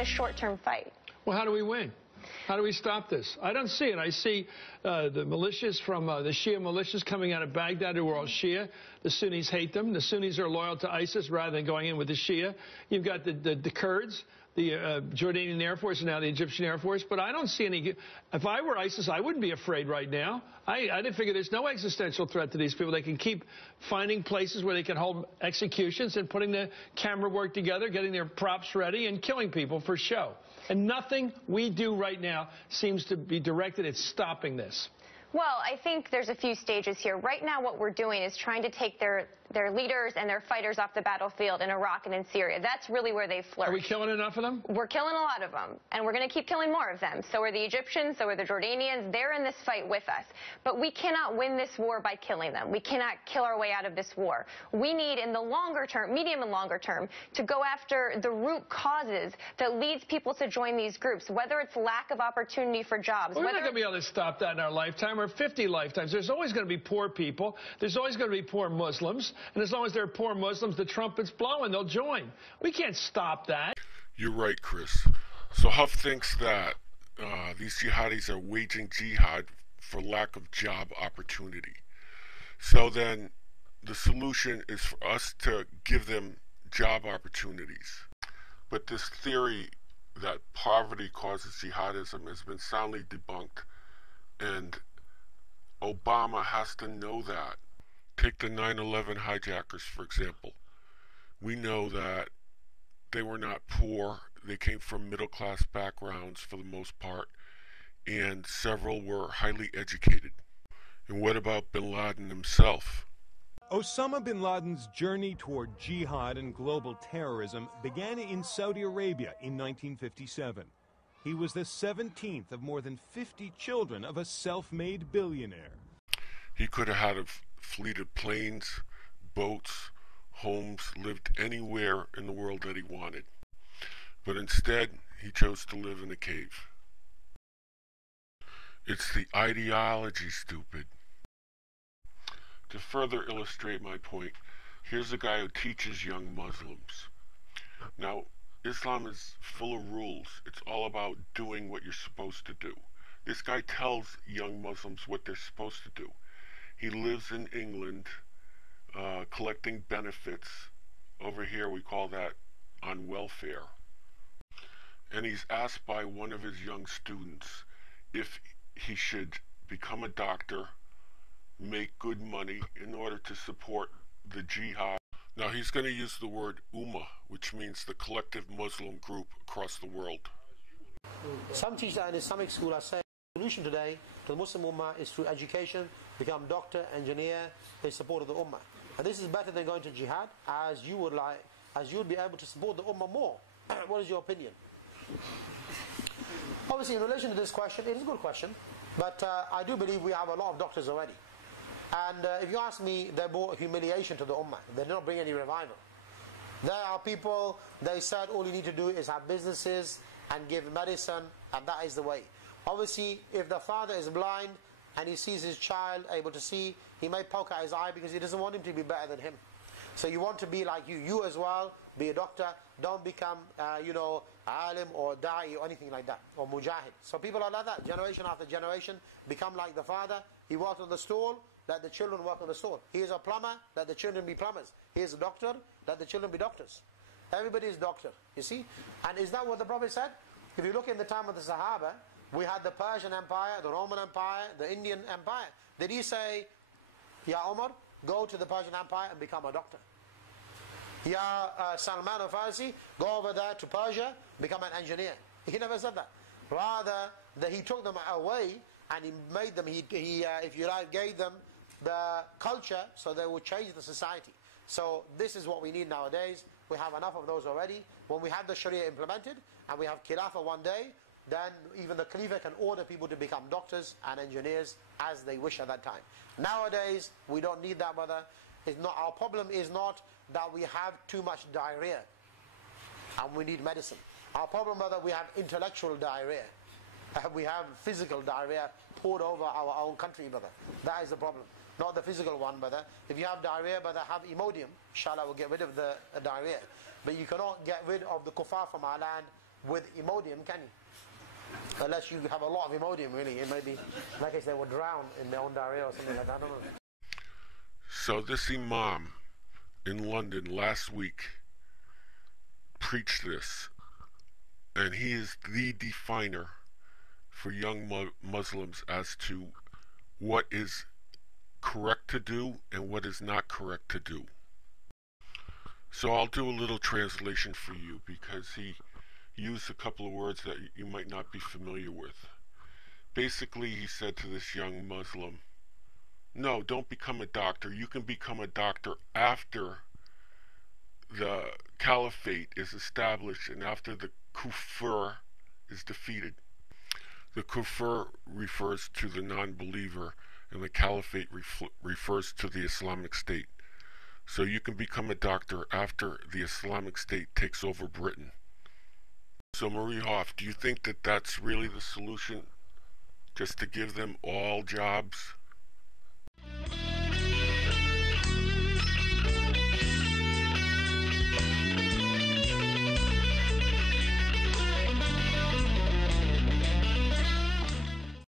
a short-term fight. Well, how do we win? How do we stop this? I don't see it. I see the militias from the Shia militias coming out of Baghdad who are all Shia. The Sunnis hate them. The Sunnis are loyal to ISIS rather than going in with the Shia. You've got the Kurds, the Jordanian Air Force, and now the Egyptian Air Force. But I don't see any. If I were ISIS, I wouldn't be afraid right now. I didn't figure there's no existential threat to these people. They can keep finding places where they can hold executions and putting the camera work together, getting their props ready, and killing people for show. And nothing we do right now seems to be directed at stopping this. Well, I think there's a few stages here. Right now, what we're doing is trying to take their leaders and their fighters off the battlefield in Iraq and in Syria. That's really where they flirt. Are we killing enough of them? We're killing a lot of them, and we're going to keep killing more of them. So are the Egyptians, so are the Jordanians. They're in this fight with us. But we cannot win this war by killing them. We cannot kill our way out of this war. We need, in the longer term, medium and longer term, to go after the root causes that leads people to join these groups, whether it's lack of opportunity for jobs. We're not going to be able to stop that in our lifetime or 50 lifetimes. There's always going to be poor people. There's always going to be poor Muslims. And as long as there are poor Muslims, the trumpet's blowing. They'll join. We can't stop that. You're right, Chris. So Huff thinks that these jihadis are waging jihad for lack of job opportunity. So then the solution is for us to give them job opportunities. But this theory that poverty causes jihadism has been soundly debunked. And Obama has to know that. Take the 9/11 hijackers, for example. We know that they were not poor. They came from middle-class backgrounds for the most part, and several were highly educated. And what about bin Laden himself? Osama bin Laden's journey toward jihad and global terrorism began in Saudi Arabia in 1957. He was the 17th of more than 50 children of a self-made billionaire. He could have had a fleet of planes, boats, homes, lived anywhere in the world that he wanted. But instead, he chose to live in a cave. It's the ideology, stupid. To further illustrate my point, here's a guy who teaches young Muslims. Now, Islam is full of rules. It's all about doing what you're supposed to do. This guy tells young Muslims what they're supposed to do. He lives in England, collecting benefits. Over here we call that on welfare. And he's asked by one of his young students if he should become a doctor, make good money in order to support the jihad. Now he's going to use the word Ummah, which means the collective Muslim group across the world. Some teachers in Islamic school are saying the solution today to the Muslim Ummah is through education, become doctor, engineer, in support of the Ummah. And this is better than going to jihad, as you would be able to support the Ummah more. What is your opinion? Obviously, in relation to this question, it is a good question, but I do believe we have a lot of doctors already. And if you ask me, they brought humiliation to the Ummah. They did not bring any revival. There are people, they said all you need to do is have businesses and give medicine, and that is the way. Obviously, if the father is blind and he sees his child able to see, he may poke at his eye because he doesn't want him to be better than him. So you want to be like you. You as well, be a doctor. Don't become, alim or da'i or anything like that, or mujahid. So people are like that, generation after generation, become like the father. He worked on the stall, let the children work on the stall. He is a plumber, let the children be plumbers. He is a doctor, let the children be doctors. Everybody is doctor, you see. And is that what the Prophet said? If you look in the time of the Sahaba, we had the Persian Empire, the Roman Empire, the Indian Empire. Did he say, Ya Umar, go to the Persian Empire and become a doctor? Ya Salman al-Farsi, go over there to Persia, become an engineer. He never said that. Rather, that he took them away and he made them, if you like, gave them the culture so they would change the society. So this is what we need nowadays. We have enough of those already. When we have the Sharia implemented and we have Khilafah one day, then even the Khalifa can order people to become doctors and engineers as they wish at that time. Nowadays, we don't need that, brother. Our problem is not that we have too much diarrhea and we need medicine. Our problem, brother, we have intellectual diarrhea. We have physical diarrhea poured over our own country, brother. That is the problem. Not the physical one, brother. If you have diarrhea, brother, have Imodium. Inshallah, we'll get rid of the diarrhea. But you cannot get rid of the kuffar from our land with Imodium, can you? Unless you have a lot of Imodium, really. It may be, in that case, they would drown in their own diarrhea or something like that. I don't know. So this imam in London last week preached this, and he is the definer for young Muslims as to what is correct to do and what is not correct to do. So I'll do a little translation for you, because he used a couple of words that you might not be familiar with. Basically, he said to this young Muslim, no, don't become a doctor. You can become a doctor after the caliphate is established and after the kufr is defeated. The kufr refers to the non-believer, and the caliphate refers to the Islamic State. So you can become a doctor after the Islamic State takes over Britain. So Marie Harf, do you think that that's really the solution? Just to give them all jobs?